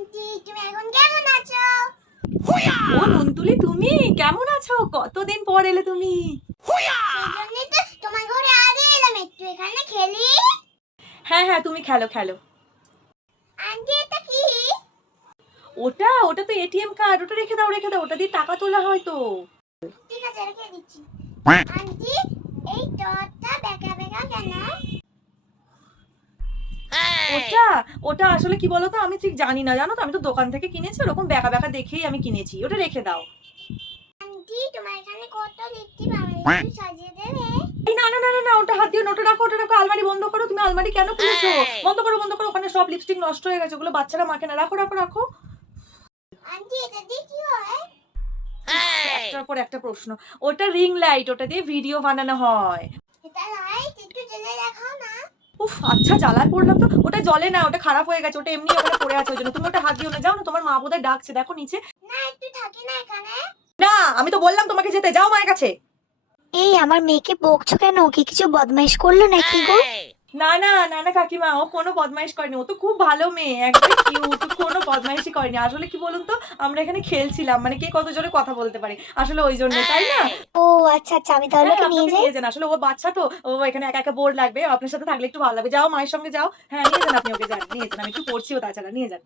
Aunty তুমি এখন কেমন আছো? ও নুনতুলি তুমি কেমন আছো? কতদিন পর এলে তুমি? সেজন্যই তো তোমার ঘরে আগে এলাম একটু এখানে খেলি। হ্যাঁ হ্যাঁ তুমি খেলো খেলো। আন্টি এটা কি? ওটা ওটা তো এটিএম কার্ড ওটা রেখে দাও রেখে দাও ওটা দিয়ে টাকা তোলা হয় তো। ঠিক আছে রেখে দিচ্ছি। আন্টি এই ডটটা বেকা বেকা কেন? ওটা ওটা আসলে কি বলতো? আমি ঠিক জানি না জানো তো? আমি তো দোকান থেকে কিনেছি ওরকম বেকা বেকা দেখেই আমি কিনেছি। ওটা রেখে দাও। আন্টি তোমার এখানে কত লিপস্টিক আমি সাজিয়ে দেবে? এই না না না না না ওটা হাত দিয়ে ওটা রাখো ওটা রাখো আলমারি বন্ধ করো তুমি আলমারি কেন খুলেছো? বন্ধ করো বন্ধ করো ওখানে সব লিপস্টিক নষ্ট হয়ে গেছে ওগুলো বাচ্চারা মাখে না রাখো রাখো রাখো। আন্টি এটা দিয়ে কি হয়? একটার পর একটা প্রশ্ন। ওটা রিং লাইট ওটা দিয়ে ভিডিও বানানো হয়। এটা লাইট একটু দেখাও না। উফ আচ্ছা জ্বালায় পড়লাম তো। ওটা জলে না ওটা খারাপ হয়ে গেছে ওটা এমনি ওখানে পড়ে আছে ওই জন্য। তুমি ওটা হাত দিও না যাও না তোমার মা বোধহয় ডাকছে দেখো নিচে। না একটু থাকি না এখানে। না আমি তো বললাম তোমাকে যেতে যাও মায়ের কাছে। এই আমার মেয়েকে বকছো কেন? কি কিছু বদমাইশ করল নাকি গো? না না না না কাকিমা ও কোনো বদমাইশ করেনি। ও তো খুব ভালো মেয়ে একদম কিউট কোনো বদমাইশি করেনি। আসলে কি বলুন তো আমরা এখানে খেলছিলাম মানে কে কত জোরে কথা বলতে পারে আসলে ওই জন্য তাই না? ও আচ্ছা আচ্ছা আমি তাহলে হ্যাঁ, ওকে নিয়ে যাই। যান আসলে ও বাচ্চা তো ও এখানে একা একা বোর লাগবে আপনার সাথে থাকলে একটু ভালো লাগবে। যাও মায়ের সঙ্গে যাও। হ্যাঁ নিয়ে যান আপনি ওকে যান নিয়ে যান আমি একটু পড়ছিও তাছাড়া নিয়ে যান।